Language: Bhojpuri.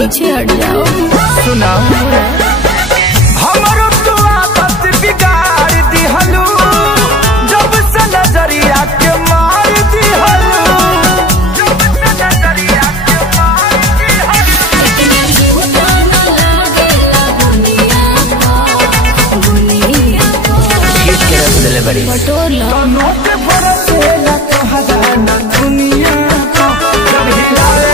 पीछे हट जाओ। सुना हमरो तो आदत बिगाड़ दिहलू, जब से नजरिया के मार दिहलू, जब से नजरिया के मार दिहलू। ठीक के रख दिले बड़ी बटोला नोट पर से ना तो हजाना दुनिया को, जब हिलावे